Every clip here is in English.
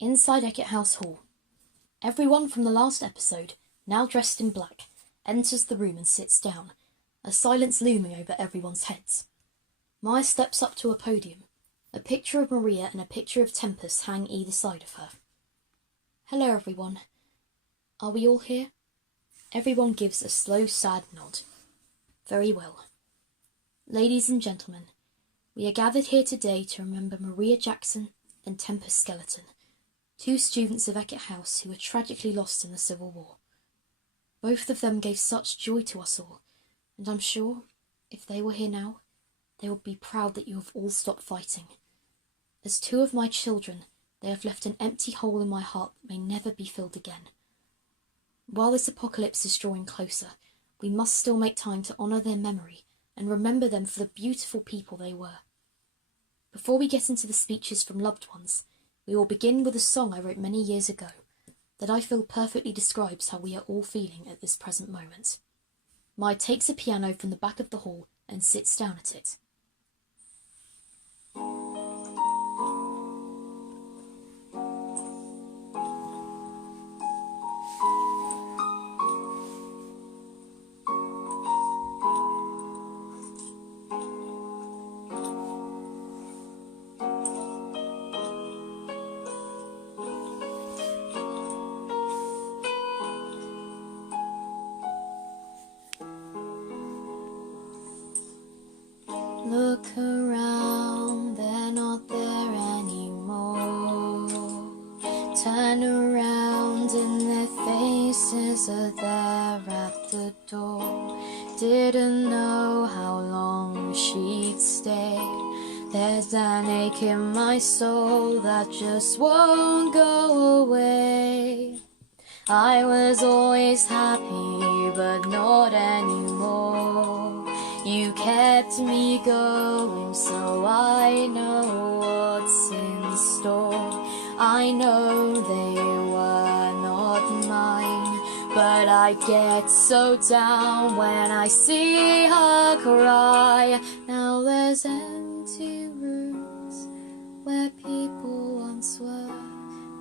Inside Eckett House Hall. Everyone from the last episode, now dressed in black, enters the room and sits down, a silence looming over everyone's heads. Mya steps up to a podium. A picture of Maria and a picture of Tempest hang either side of her. Hello, everyone. Are we all here? Everyone gives a slow, sad nod. Very well. Ladies and gentlemen, we are gathered here today to remember Maria Jackson and Tempest Skeleton, two students of Eckett House who were tragically lost in the Civil War. Both of them gave such joy to us all, and I'm sure, if they were here now, they would be proud that you have all stopped fighting. As two of my children, they have left an empty hole in my heart that may never be filled again. While this apocalypse is drawing closer, we must still make time to honour their memory and remember them for the beautiful people they were. Before we get into the speeches from loved ones, we will begin with a song I wrote many years ago that I feel perfectly describes how we are all feeling at this present moment. Mya takes a piano from the back of the hall and sits down at it. Look around, they're not there anymore. Turn around and their faces are there at the door. Didn't know how long she'd stay. There's an ache in my soul that just won't go away. I was always happy, but not anymore. You kept me going, so I know what's in store. I know they were not mine, but I get so down when I see her cry. Now there's empty rooms where people once were.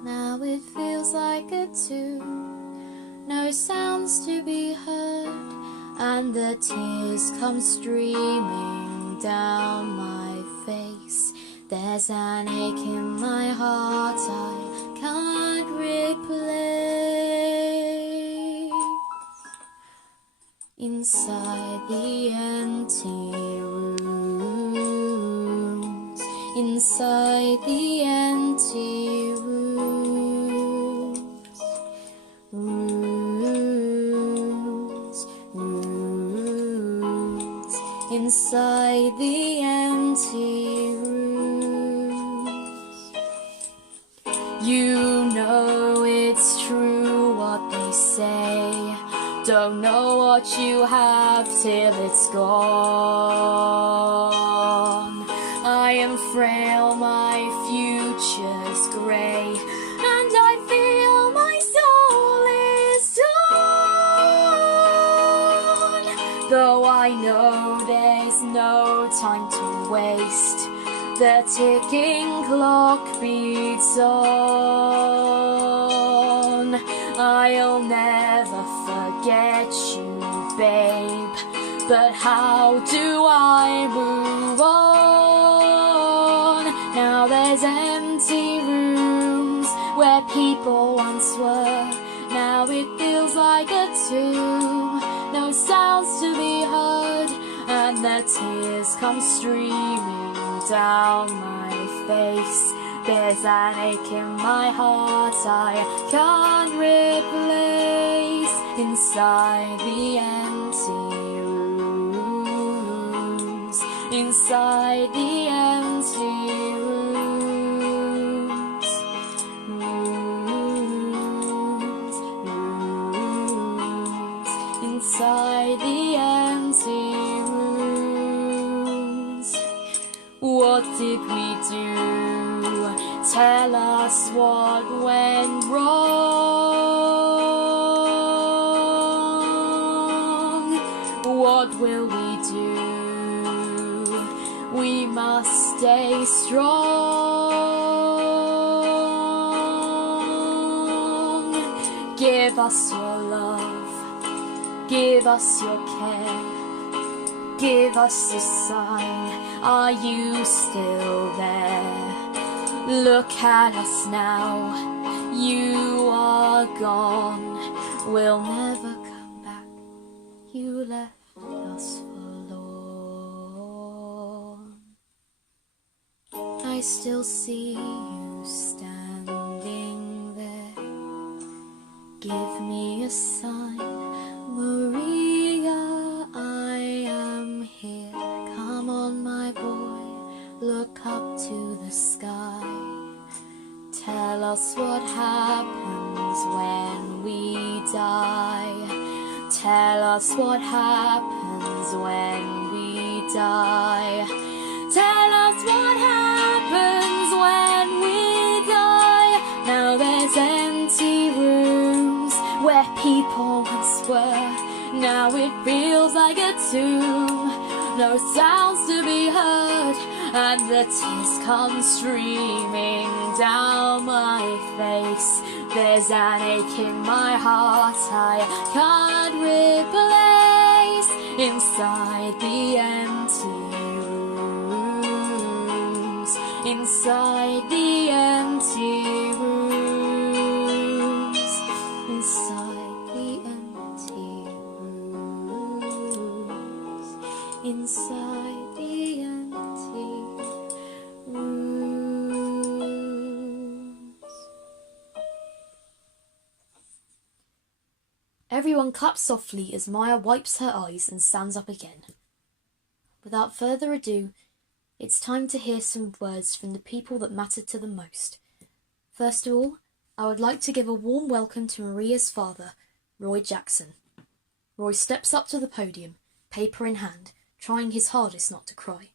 Now it feels like a tomb, no sounds to be heard, and the tears come streaming down my face. There's an ache in my heart I can't replace. Inside the empty rooms, inside the empty rooms, inside the empty rooms. You know it's true what they say. Don't know what you have till it's gone. I am frail, my future's grey, and I feel my soul is gone. Though I know there's no time to waste, the ticking clock beats on. I'll never forget you, babe, but how do I move on? Now there's empty rooms where people once were. Now it feels like a tomb, no sounds to be heard, and the tears come streaming down my face. There's an ache in my heart I can't replace. Inside the empty rooms, inside the empty rooms, inside the empty rooms. What did we do? Tell us what went wrong. What will we do? We must stay strong. us your love, give us your care, give us a sign, are you still there? Look at us now, you are gone, we'll never come back, you left us forlorn. I still see you standing there, give me a sign, Maria, I am here. Come on, my boy, look up to the sky. Tell us what happens when we die. Tell us what happens when we die. Tell us what happens when we die. Now there's empty rooms where people once were. Now it feels like a tomb. No sounds to be heard, and the tears come streaming down my face. There's an ache in my heart I can't replace. Inside the empty rooms, inside the empty rooms, inside the empty rooms, inside the empty rooms. Everyone claps softly as Mya wipes her eyes and stands up again. Without further ado, it's time to hear some words from the people that matter to them most. First of all, I would like to give a warm welcome to Maria's father, Roy Jackson. Roy steps up to the podium, paper in hand, trying his hardest not to cry.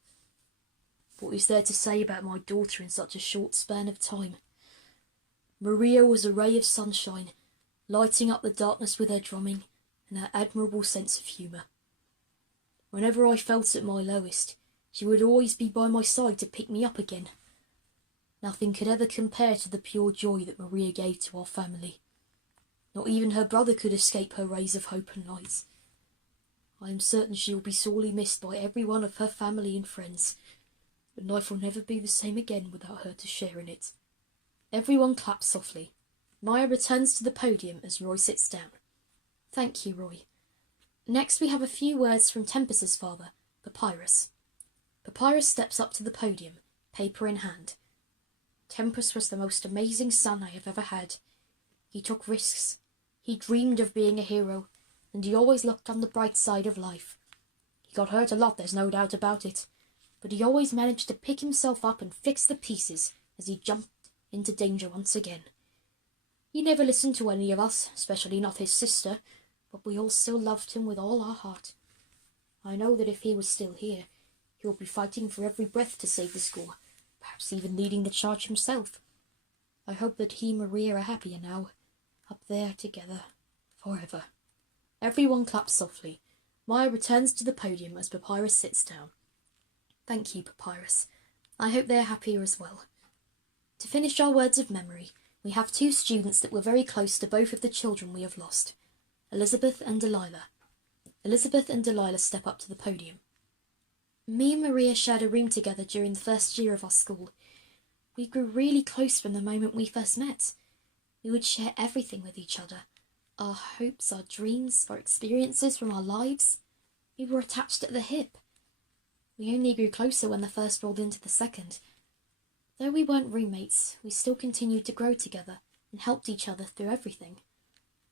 What is there to say about my daughter in such a short span of time? Maria was a ray of sunshine, lighting up the darkness with her drumming and her admirable sense of humour. Whenever I felt at my lowest, she would always be by my side to pick me up again. Nothing could ever compare to the pure joy that Maria gave to our family. Not even her brother could escape her rays of hope and light. I am certain she will be sorely missed by every one of her family and friends, but life will never be the same again without her to share in it. Everyone claps softly. Mya returns to the podium as Roy sits down. Thank you, Roy. Next we have a few words from Tempest's father, Papyrus. Papyrus steps up to the podium, paper in hand. Tempest was the most amazing son I have ever had. He took risks. He dreamed of being a hero, and he always looked on the bright side of life. He got hurt a lot, there's no doubt about it, but he always managed to pick himself up and fix the pieces as he jumped into danger once again. He never listened to any of us, especially not his sister, but we all still loved him with all our heart. I know that if he was still here, he would be fighting for every breath to save the school, perhaps even leading the charge himself. I hope that he and Maria are happier now, up there together, forever. Everyone claps softly. Mya returns to the podium as Papyrus sits down. Thank you, Papyrus. I hope they are happier as well. To finish our words of memory, we have two students that were very close to both of the children we have lost, Elizabeth and Delilah. Elizabeth and Delilah step up to the podium. Me and Maria shared a room together during the first year of our school. We grew really close from the moment we first met. We would share everything with each other. Our hopes, our dreams, our experiences from our lives. We were attached at the hip. We only grew closer when the first rolled into the second. Though we weren't roommates, we still continued to grow together and helped each other through everything.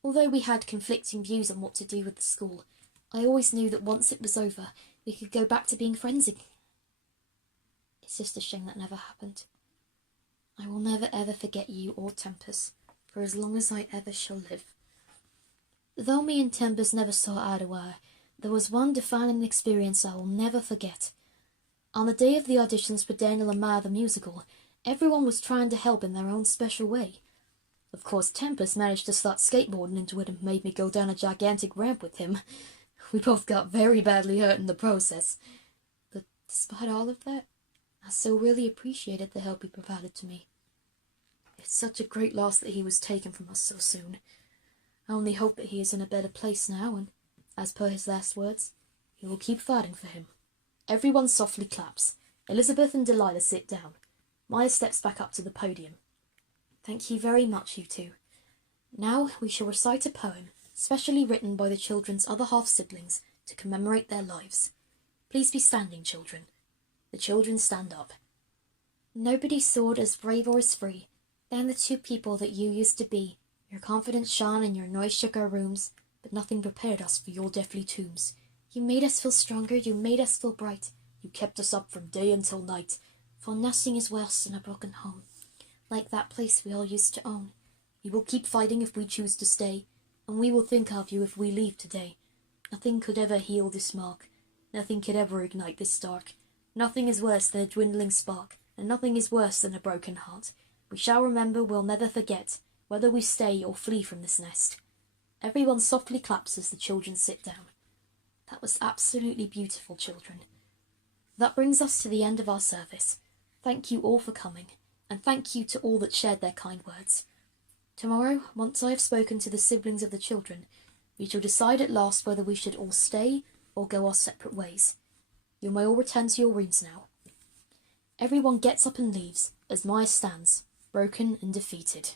Although we had conflicting views on what to do with the school, I always knew that once it was over, we could go back to being friends again. It's just a shame that never happened. I will never ever forget you or Tempest, for as long as I ever shall live. Though me and Tempest never saw eye to eye, there was one defining experience I will never forget. On the day of the auditions for Daniel and Mya the musical, everyone was trying to help in their own special way. Of course, Tempest managed to start skateboarding into it and made me go down a gigantic ramp with him. We both got very badly hurt in the process. But despite all of that, I still really appreciated the help he provided to me. It's such a great loss that he was taken from us so soon. I only hope that he is in a better place now, and, as per his last words, he will keep fighting for him. Everyone softly claps. Elizabeth and Delilah sit down. Mya steps back up to the podium. Thank you very much, you two. Now we shall recite a poem, specially written by the children's other half-siblings to commemorate their lives. Please be standing, children. The children stand up. Nobody soared as brave or as free than the two people that you used to be. Your confidence shone and your noise shook our rooms, but nothing prepared us for your deathly tombs. You made us feel stronger, you made us feel bright. You kept us up from day until night, for nothing is worse than a broken home, like that place we all used to own. We will keep fighting if we choose to stay, and we will think of you if we leave today. Nothing could ever heal this mark, nothing could ever ignite this spark. Nothing is worse than a dwindling spark, and nothing is worse than a broken heart. We shall remember, we'll never forget, whether we stay or flee from this nest. Everyone softly claps as the children sit down. That was absolutely beautiful, children. That brings us to the end of our service. Thank you all for coming, and thank you to all that shared their kind words. Tomorrow, once I have spoken to the siblings of the children, we shall decide at last whether we should all stay or go our separate ways. You may all return to your rooms now. Everyone gets up and leaves, as Mya stands, broken and defeated.